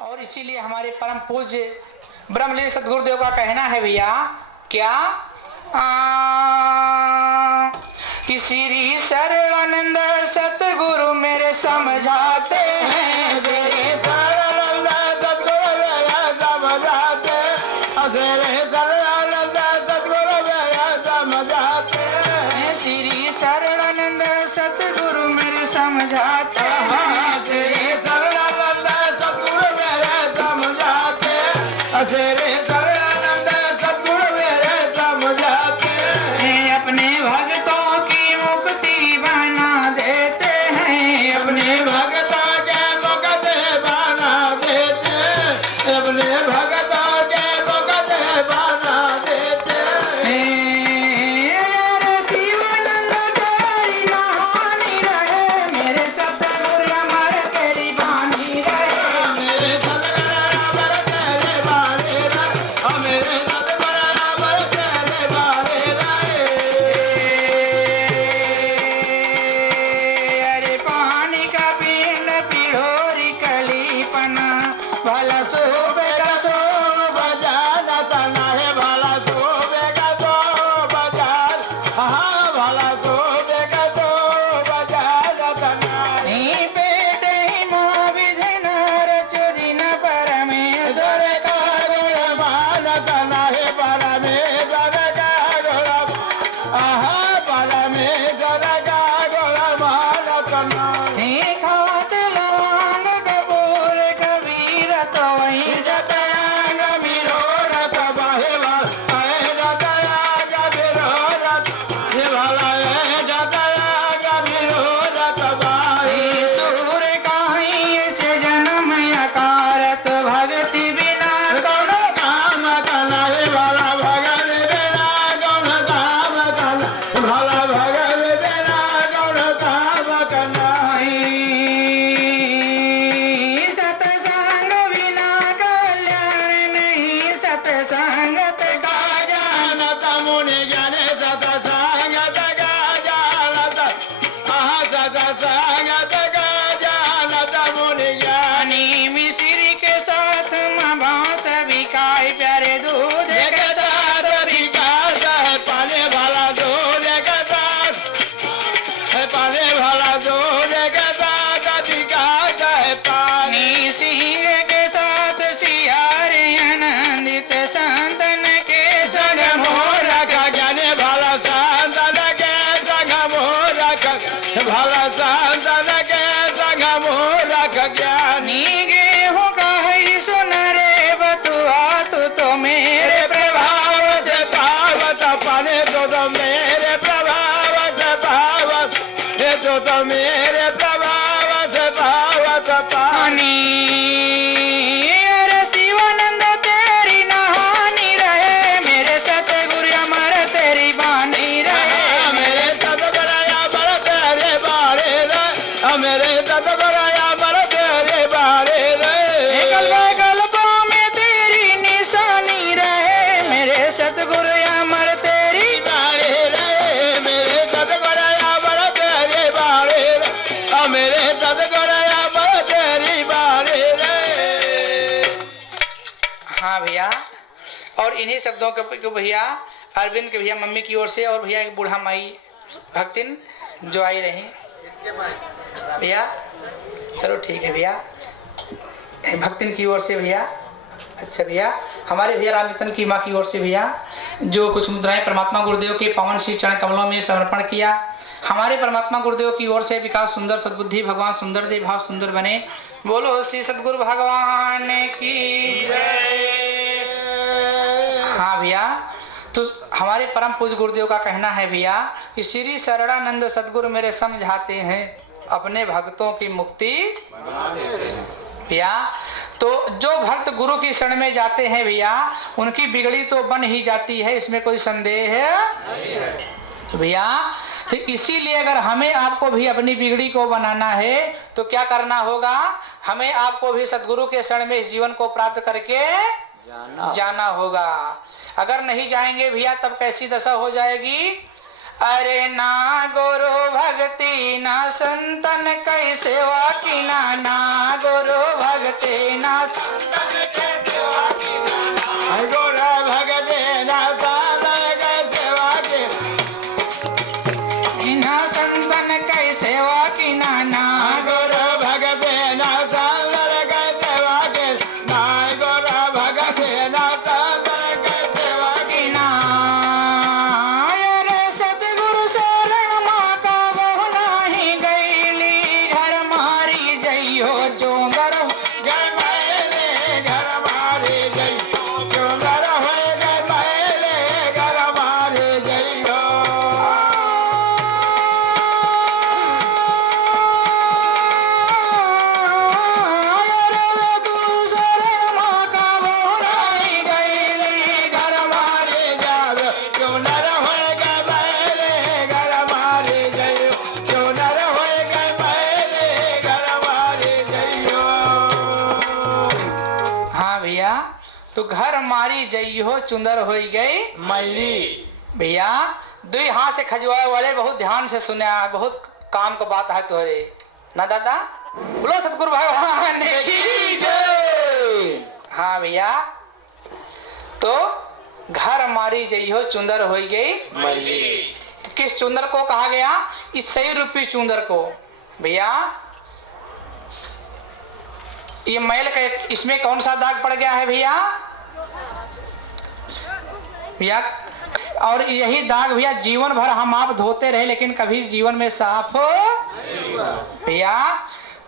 और इसीलिए हमारे परम पूज्य ब्रह्मलीन सदगुरुदेव का कहना है भैया क्या कि श्री शरणानंद सतगुरु मेरे समझाते हैं, श्री शरणानंद सतगुरु मेरे समझाते हैं, श्री शरणानंद सतगुरु मेरे समझाते हैं, श्री शरणानंद सतगुरु मेरे समझाते हैं, श्री शरणानंद सतगुरु मेरे समझाते हैं, श्री शरणानंद सतगुरु मेरे समझाते हैं, अपने भक्तों की मुक्ति बना देते हैं, अपने भक्तों के मुक्ति बना देते हैं, अपने भक्तों के मुक्ति बना देते हैं। अरे शिवानंद तेरी कहानी रहे, मेरे सतगुरु अमर तेरी बानी रहे, मेरे सतगुरु अमर तेरी बानी रहे, मेरे सतगुरु अमर तेरी बानी रहे। अरे पानी का पिंड पिढ़ोरी कलीपना, भला सोबेगा सो बजाना तना है, भला सोबेगा सो बजान, हाँ भला सोबेगा सो बजाना तना ही बेटे ही माँ विधि नरच दिन परमेश्वर का गुणमान तना है, परमेश्वर का गुणमान, हाँ परमेश्वर का गुणमान तना ही खात लवांग कपूर कबीर तो वही जतयांग मिरोरत बहेवा, ऐ जतयांग मिरोरत हिवाला, ऐ जतयांग मिरोरत बाही, सूर्य काहीं से जन्म अकारत, भक्ति बिना कौन काम कना, भला भगत बिना कौन काम कना, भला भगत बिना कौन काम कना, सतसंग बिना कल्याण नहीं, सतसंगत का जानत मुनि जाने, सतसंगत का जानत, सतसंगत का जानत मुनि ज्ञानी, मिश्री के साथ मांस बिकाए, प्यारे दूध के साथ बिकास है, पाले भला दूध के साथ है, पाले भला दूध के साथ बिकास है पानी, सिंह के साथ सियारे आनंदित, संतन के संग मोरा का जाने, भला संतन के संग मोरा का, भला संतन के संग मोरा का ज्ञानी, गेहूं का है सुन रे बतुआ, तो मेरे प्रभाव से पावत, पाने तो मेरे प्रभाव से पावत, तो मेरे प्रभाव से पावत पानी। अरे शिवानंद तेरी नहानी रहे, मेरे सतगुरु अमर तेरी बानी रहे, मेरे सतगुरु अमर तेरे बारे रहे, मेरे सतगुरु अमर तेरे बारे रहे, कल्पों में तेरी निशानी रहे, मेरे सतगुरु अमर तेरी बारे रहे, मेरे सतगुरु अमर तेरे बारे रहे, मेरे सतगुरु अमर तेरी बारे रहे। हाँ भैया, और इन्हीं शब्दों के भैया अरविंद के भैया मम्मी की ओर से, और भैया एक बूढ़ा माई भक्तिन जो आई रही भैया, चलो ठीक है भैया, भक्तिन की ओर से भैया। अच्छा भैया, हमारे भैया रामचंद्र की माँ की ओर से भैया जो कुछ मुद्राएं परमात्मा गुरुदेव के पावन श्री चरण कमलों में समर्पण किया, हमारे परमात्मा गुरुदेव की ओर से विकास सुंदर सद्बुद्धि भगवान सुंदर दे, भाव सुंदर बने, बोलो श्री सद्गुरु भगवान की जय। हाँ भैया, तो हमारे परम पूज्य गुरुदेव का कहना है भैया कि श्री शरणानंद सद्गुरु मेरे समझाते हैं, अपने भक्तों की मुक्ति भैया। तो जो भक्त गुरु की शरण में जाते हैं भैया, उनकी बिगड़ी तो बन ही जाती है, इसमें कोई संदेह है तो भैया। तो इसीलिए अगर हमें आपको भी अपनी बिगड़ी को बनाना है तो क्या करना होगा, हमें आपको भी सद्गुरु के शरण में इस जीवन को प्राप्त करके जाना होगा। अगर नहीं जाएंगे भैया तब कैसी दशा हो जाएगी। अरे ना गुरु भक्ति ना संतन कई सेवा की ना, ना गुरु भक्ति ना तो घर मारी जइहो चुंदर हो गई मैली। भैया दुई हाथ से खजुआए वाले बहुत ध्यान से सुना, बहुत काम का बात है तोहरे ना दादा। बोलो सतगुरु भगवान की जय। हाँ भैया, तो घर मारी जइहो चुंदर हो गई मैली। तो किस चुंदर को कहा गया? इस 100 रूपी चुंदर को। भैया ये मैल का इसमें कौन सा दाग पड़ गया है भैया? भैया और यही दाग भैया जीवन भर हम आप धोते रहे लेकिन कभी जीवन में साफ हो भैया।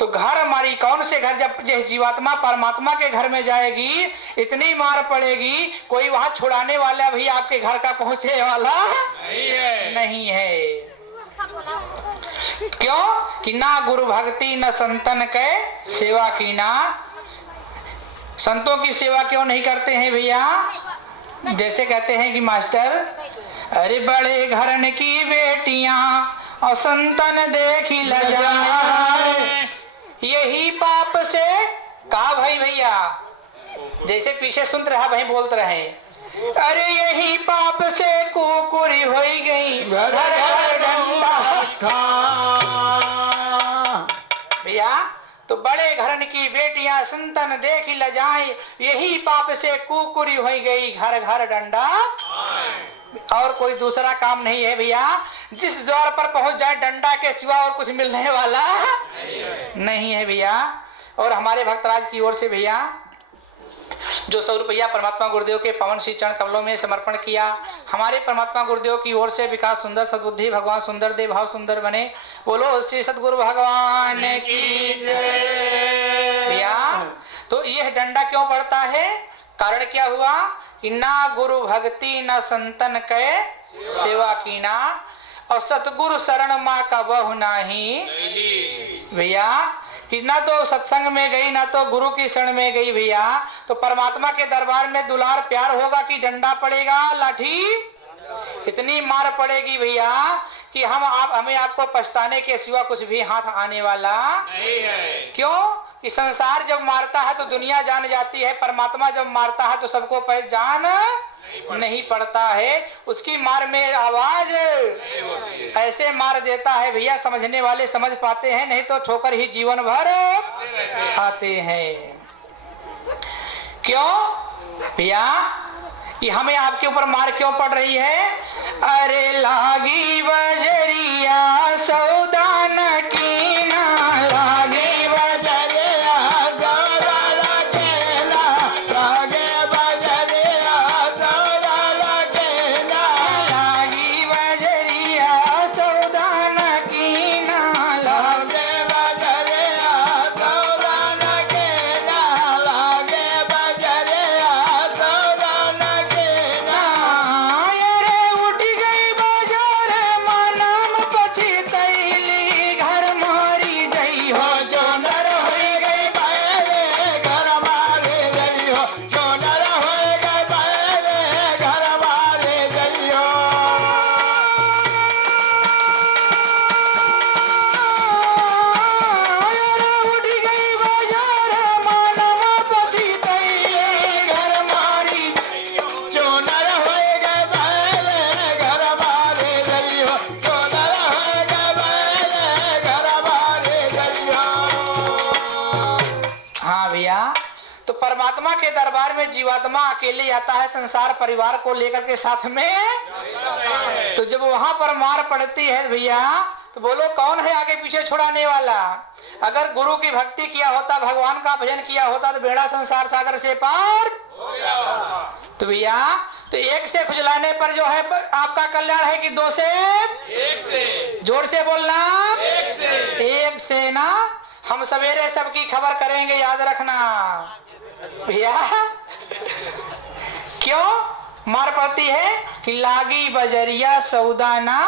तो घर हमारी कौन से घर, जब जीवात्मा परमात्मा के घर में जाएगी इतनी मार पड़ेगी, कोई वहां छुड़ाने वाला भी आपके घर का पहुंचे वाला नहीं है। क्यों कि ना गुरु भक्ति न संतन के सेवा की ना। संतों की सेवा क्यों नहीं करते हैं भैया? जैसे कहते हैं कि मास्टर अरे बड़े घरन की बेटियां और संतन देखी लजाए, यही पाप से का भाई भैया। जैसे पीछे सुन रहा भाई बोलते रहे, अरे यही पाप से कुकुरी हो गई घर घर डंडा भैया। तो बड़े घरन की बेटियां संतन देखी लजाए, यही पाप से कुकुरी हो गई घर घर डंडा। और कोई दूसरा काम नहीं है भैया। जिस द्वार पर पहुंच जाए डंडा के सिवा और कुछ मिलने वाला नहीं है भैया। और हमारे भक्तराज की ओर से भैया जो 100 रुपया परमात्मा गुरुदेव के पवन श्री चरण कमलों में समर्पण किया, हमारे परमात्मा गुरुदेव की ओर से विकास सुंदर सद्बुद्धि भगवान सुंदर दे भाव सुंदर बने। बोलो श्री सतगुरु भगवान की जय। भैया तो यह डंडा क्यों पड़ता है? कारण क्या हुआ कि ना गुरु भक्ति न संतन के सेवा की ना, और सतगुरु शरण माँ का बहु नाही भैया। कि ना तो सत्संग में गई ना तो गुरु की शरण में गई भैया। तो परमात्मा के दरबार में दुलार प्यार होगा कि डंडा पड़ेगा, लाठी इतनी मार पड़ेगी भैया कि हमें आपको पछताने के सिवा कुछ भी हाथ आने वाला नहीं है। क्यों कि संसार जब मारता है तो दुनिया जान जाती है, परमात्मा जब मारता है तो सबको पहचान नहीं पड़ता है। उसकी मार में आवाज ऐसे मार देता है भैया, समझने वाले समझ पाते हैं, नहीं तो ठोकर ही जीवन भर खाते हैं। क्यों भैया कि हमें आपके ऊपर मार क्यों पड़ रही है? अरे लागी बजरिया सौदान की ना, लागी बजरिया सौदा लगेला, लागे बजरिया सौदा लगेला, लागी बजरिया सौदान की ना, लागे बजरिया सौदा लगेला, लागे बजरिया सौदा लगेला। अरे उठ गई बाजार मनम पछतैली, घर मारी जई हो जोनर हो गई बारे, घर मारे जई हो जोनर हो गई बारे, घर मारे जई हो। उठ गई बाजार मनम पछतैली, घर मारी जोनर हो गए बारे, घर मारे जई हो जोनर हो गए बारे, घर मारे जई हो। हाँ भैया तो परमात्मा के दरबार में जीवात्मा अकेले आता है संसार परिवार को लेकर के साथ में। तो जब वहां पर मार पड़ती है भैया तो बोलो कौन है आगे पीछे छुड़ाने वाला? अगर गुरु की भक्ति किया होता, भगवान का भजन किया होता तो बेड़ा संसार सागर से पार। तो भैया तो एक से खुजलाने पर जो है आपका कल्याण है कि दो से? एक से। जोर से बोलना, एक से ना। हम सवेरे सबकी खबर करेंगे, याद रखना भैया। क्यों मार पड़ती है कि लागी बजरिया सौदाना।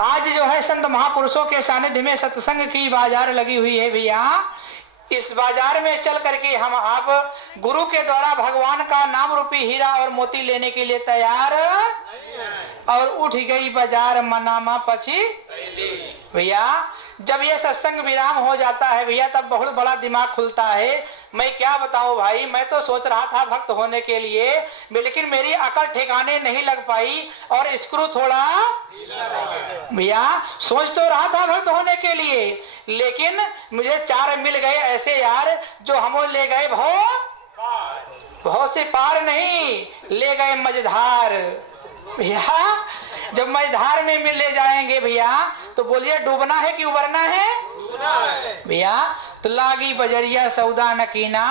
आज जो है संत महापुरुषों के सानिध्य में सत्संग की बाजार लगी हुई है भैया। इस बाजार में चल करके हम आप गुरु के द्वारा भगवान का नाम रूपी हीरा और मोती लेने के लिए तैयार। और उठ गई बाजार मनामा पची भैया। जब ये सत्संग विराम हो जाता है भैया तब बहुत बड़ा दिमाग खुलता है। मैं क्या बताऊं भाई, मैं तो सोच रहा था भक्त होने के लिए, लेकिन मेरी अकल ठिकाने नहीं लग पाई और स्क्रू थोड़ा भैया सोच तो रहा था भक्त होने के लिए, लेकिन मुझे 4 मिल गए ऐसे यार जो हम ले गए भौ से पार नहीं, ले गए मझधार। भैया जब मझधार में ले जाएंगे भैया तो बोलिए डूबना है कि उबरना है भैया। तो लागी बजरिया सौदा नकीना,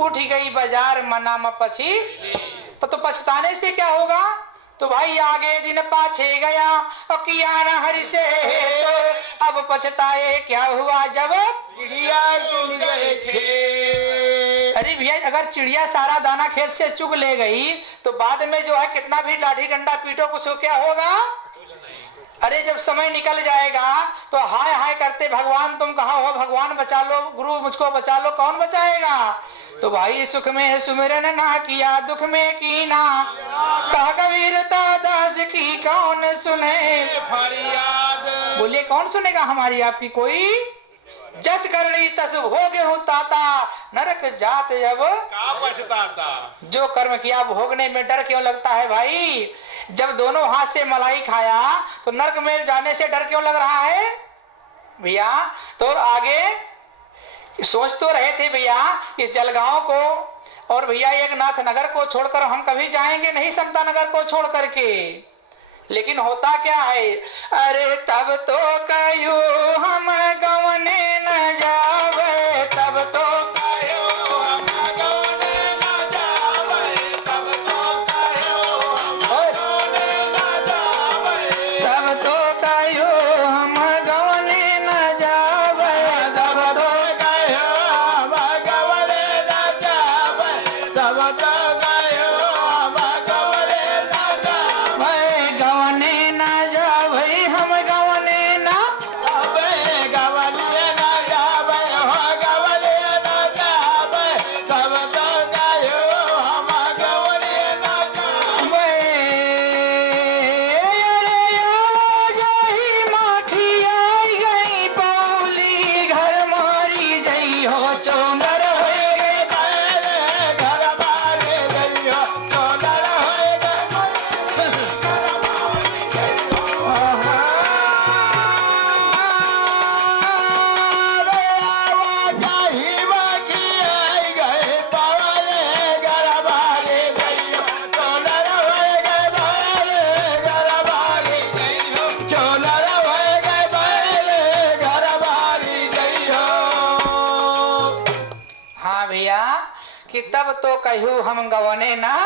उठ गई बाजार मना म पछी, तो पछताने से क्या होगा। तो भाई आगे दिन पाछे गया और किया न हरि से, तो अब पछताए क्या हुआ जब चिड़िया चुग गए खेत। अरे भैया अगर चिड़िया सारा दाना खेत से चुग ले गई तो बाद में जो है कितना भी लाठी डंडा पीटो कुछ क्या होगा। अरे जब समय निकल जाएगा तो हाय हाय करते भगवान तुम कहाँ हो, भगवान बचा लो, गुरु मुझको बचा लो, कौन बचाएगा। तो भाई सुख में सुमिरन ना किया दुख में कीना, कहा कबीरता दास की कौन सुने फरियाद। बोलिए कौन सुनेगा हमारी आपकी कोई। जस करनी तस भोगे हो ताता, नरक जात जब का पछताता। जो कर्म किया भोगने में डर क्यों लगता है भाई। जब दोनों हाथ से मलाई खाया तो नरक में जाने से डर क्यों लग रहा है भैया। तो आगे सोच तो रहे थे भैया इस जलगांव को और भैया एक नाथ नगर को छोड़कर हम कभी जाएंगे नहीं समता नगर को छोड़ करके, लेकिन होता क्या है। अरे तब तो कयो हम गवने न जावे, तब तो कयो हम गवने न जावे, तब तो कयो हम गवने न जावे, तब तो कयो हम गवने न जावे, तब तो कयो हम गवने न जावे, तब तो कयो हम गवने न जावे, गवने न जावे हम गवने न जावे, गवने न जावे हो गवने न जावे, तब तो कयो हम गवने न जावे। अरे ओ जही माखी आई गई पौली, घर मारी जई हो चोनर हो गए बैल, घर मारे गई हो चोनर हो गए। हाँ भैया कि तब तो कहूँ हम गवने ना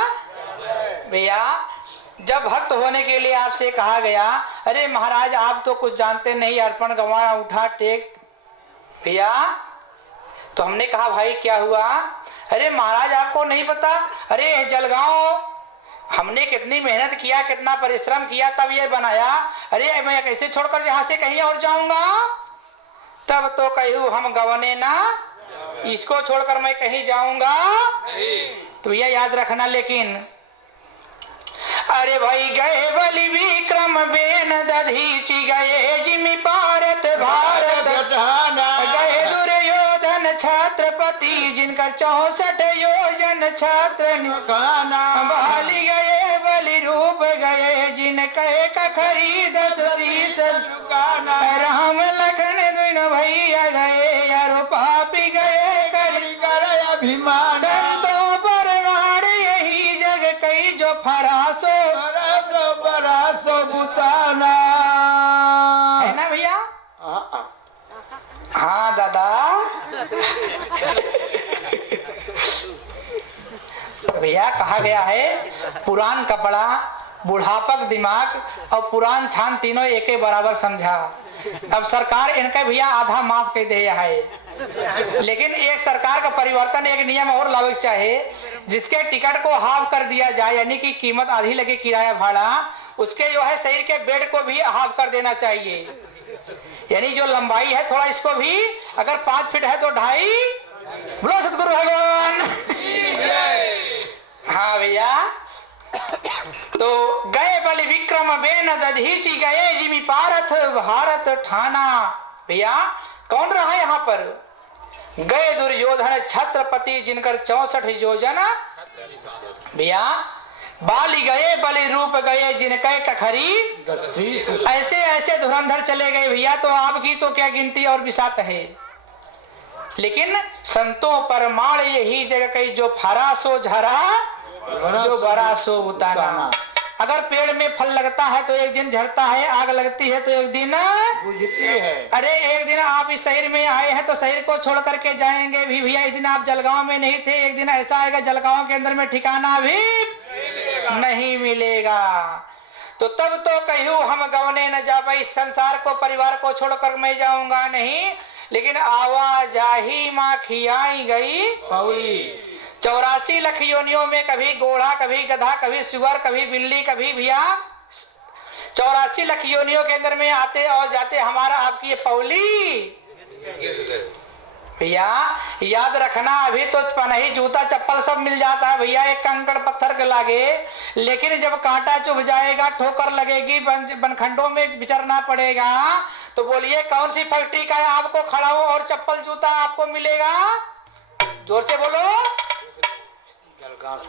भैया। जब भक्त होने के लिए आपसे कहा गया अरे महाराज आप तो कुछ जानते नहीं, अर्पण गंवा उठा टेक भैया। तो हमने कहा भाई क्या हुआ। अरे महाराज आपको नहीं पता, अरे जलगांव हमने कितनी मेहनत किया, कितना परिश्रम किया तब ये बनाया। अरे मैं कैसे छोड़कर यहाँ से कहीं और जाऊंगा। तब तो कहूँ हम गवने ना, इसको छोड़कर मैं कहीं जाऊंगा। तो भैया याद रखना। लेकिन अरे भाई गए बलि विक्रम बेन दधीचि, गए जिमि पारत भारत गए दुर्योधन छत्रपति, जिनकर 64 योजन छत्र बाली गए बलि रूप गए, जिनके कखरी 10 शीश राम लखन दुन भैया गए, यारो पापी गए करी कर अभिमान। संतों परमाण यही जग कई जो फरासो बरासो बुताना है ना भैया। हाँ दादा। भैया कहा गया है पुरान कपड़ा बुढ़ापक दिमाग और पुरान छान तीनों एक बराबर समझा। अब सरकार इनका भैया आधा माफ कर दे है, लेकिन एक सरकार का परिवर्तन एक नियम और लागू चाहे जिसके टिकट को हाफ कर दिया जाए, यानी कि कीमत आधी लगे किराया भाड़ा, उसके जो है शरीर के बेड को भी हाफ कर देना चाहिए। यानी जो लंबाई है थोड़ा इसको भी, अगर 5 फीट है तो 2.5। बोलो सतगुरु भगवान। हाँ भैया। तो गए बलि विक्रम बेन दधीचि, गए जिमि पारथ भारत ठाना भैया कौन रहा यहाँ पर? गए दुर्योधन छत्रपति जिनकर 64 योजन। भैया बाली गए बलि रूप गए जिनके कखरी। ऐसे ऐसे धुरंधर चले गए भैया, तो आपकी तो क्या गिनती और बिसात है। लेकिन संतों परमाण यही जगह कही, जो फरा सो झरा जो भरा सो उतारा। अगर पेड़ में फल लगता है तो एक दिन झड़ता है, आग लगती है तो एक दिन बुझती है। अरे एक दिन आप इस शहर में आए हैं तो शहर को छोड़ करके जाएंगे भी भैया। इस दिन आप जलगांव में नहीं थे, एक दिन ऐसा आएगा जलगांव के अंदर में ठिकाना भी नहीं मिलेगा। तो तब तो कहूँ हम गवने न जाबे, इस संसार को परिवार को छोड़कर मैं जाऊंगा नहीं। लेकिन आवाजाही माँ खियाई गई पौड़ी। 84 लाख योनियों में कभी घोड़ा, कभी गधा, कभी सुअर, कभी बिल्ली, कभी भैया 84 लाख योनियों के अंदर में आते और जाते हमारा आपकी ये पौली। भैया याद रखना, अभी तो पनही जूता चप्पल सब मिल जाता है भैया, एक कंकड़ पत्थर के लागे। लेकिन जब कांटा चुभ जाएगा, ठोकर लगेगी, बनखंडों में विचरना पड़ेगा, तो बोलिए कौन सी फैक्ट्री का है आपको खड़ा हो और चप्पल जूता आपको मिलेगा? जोर से बोलो।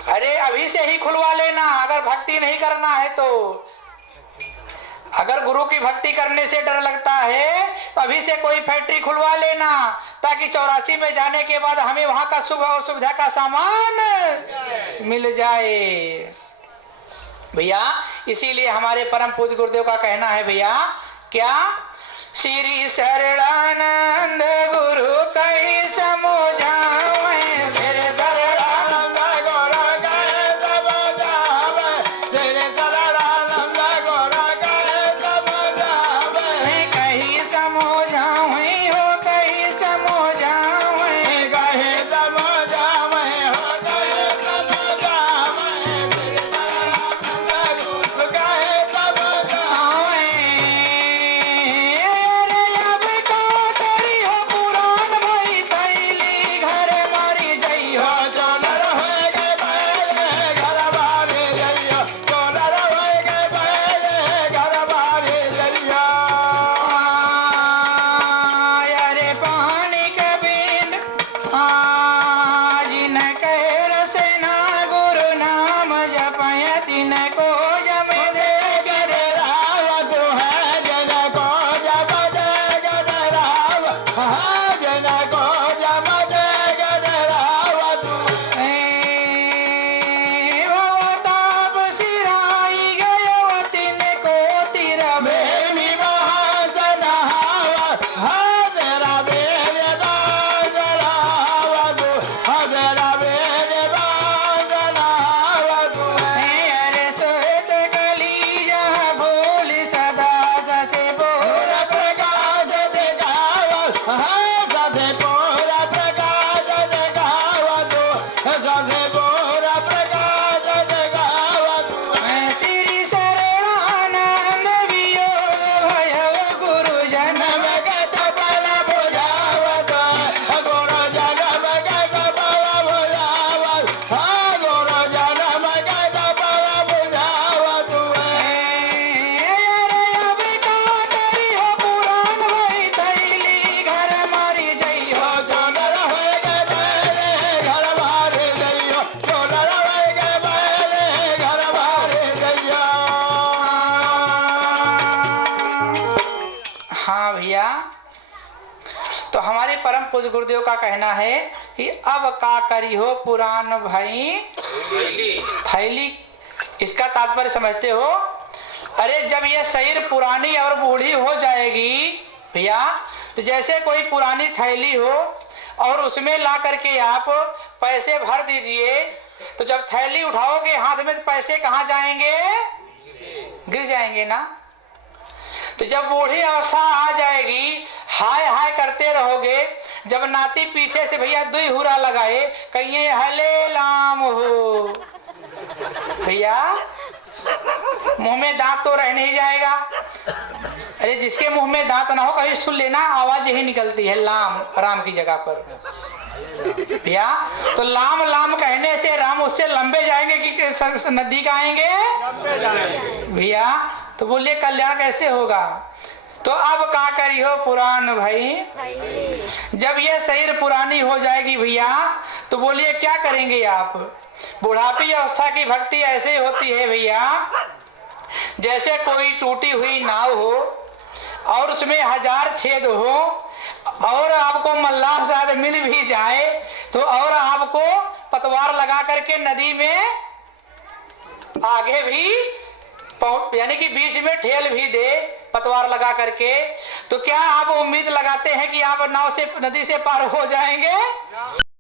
अरे अभी से ही खुलवा लेना, अगर भक्ति नहीं करना है तो। अगर गुरु की भक्ति करने से डर लगता है तो अभी से कोई फैक्ट्री खुलवा लेना, ताकि 84 में जाने के बाद हमें वहां का शुभ और सुविधा का सामान मिल जाए भैया। इसीलिए हमारे परम पूज्य गुरुदेव का कहना है भैया, क्या? श्री शरणानंद गुरु कही समझावे, श्री शरणानंद गुरु कही समझावे, श्री शरणानंद गुरु कही समझावे, कही समझावे हो, कही समझावे, कही समझावे हो, कही समझावे, श्री शरणानंद गुरु कही समझावे। परम पूज्य गुरुदेव का कहना है कि अब का करी हो पुरान भाई थैली। इसका तात्पर्य समझते हो? अरे जब ये शरीर पुरानी और बूढ़ी हो जाएगी भैया, तो जैसे कोई पुरानी थैली हो और उसमें ला करके आप पैसे भर दीजिए, तो जब थैली उठाओगे हाथ में तो पैसे कहाँ जाएंगे? गिर जाएंगे ना। तो जब बूढ़ी अवस्था आ जाएगी, हाय हाय करते रहोगे। जब नाती पीछे से भैया दुई हुरा लगाए, कहिए हले लाम हो, भैया मुंह में दांत तो रह नहीं जाएगा। अरे जिसके मुंह में दांत ना हो कभी सुन लेना, आवाज यही निकलती है लाम, राम की जगह पर भैया। तो लाम लाम कहने से राम उससे लंबे जाएंगे कि नदी का आएंगे भैया। तो बोलिए कल्याण कैसे होगा? तो अब का करियो पुरान भाई, जब ये शरीर पुरानी हो जाएगी भैया तो बोलिए क्या करेंगे आप। बुढ़ापी अवस्था की भक्ति ऐसे होती है भैया, जैसे कोई टूटी हुई नाव हो और उसमें 1000 छेद हो और आपको मल्लाह शायद मिल भी जाए तो और आपको पतवार लगा करके नदी में आगे भी यानी कि बीच में ठेल भी दे पतवार लगा करके, तो क्या आप उम्मीद लगाते हैं कि आप नाव से नदी से पार हो जाएंगे?